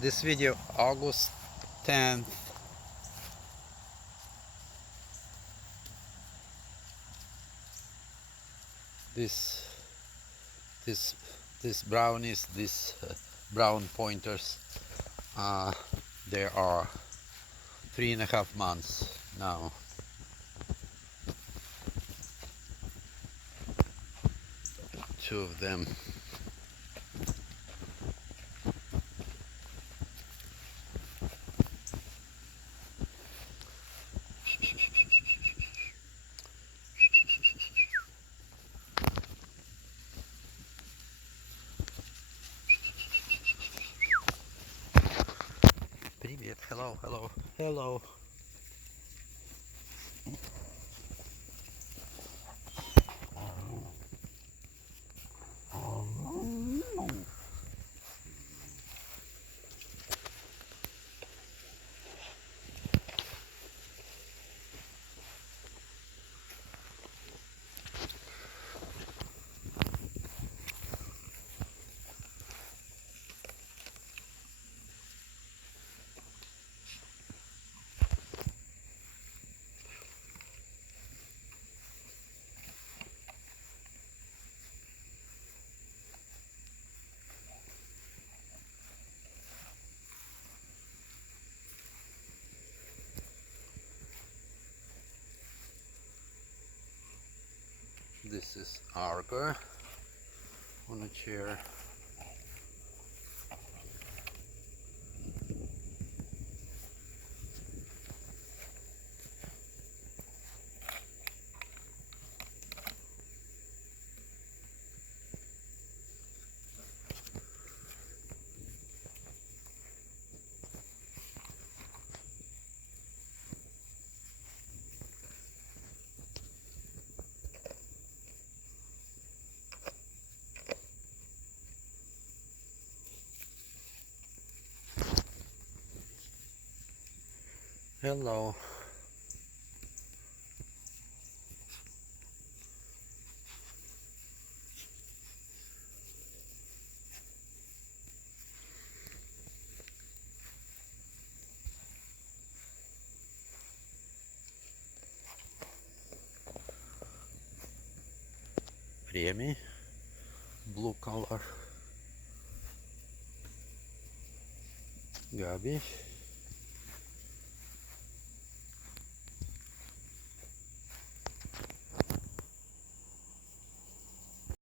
This video August 10th. This this this brownies, these brown pointers, there are 3.5 months now. Two of them. Привет, hello, hello, hello. This is Argo on a chair. Hello. Remy, blue color. Gabi.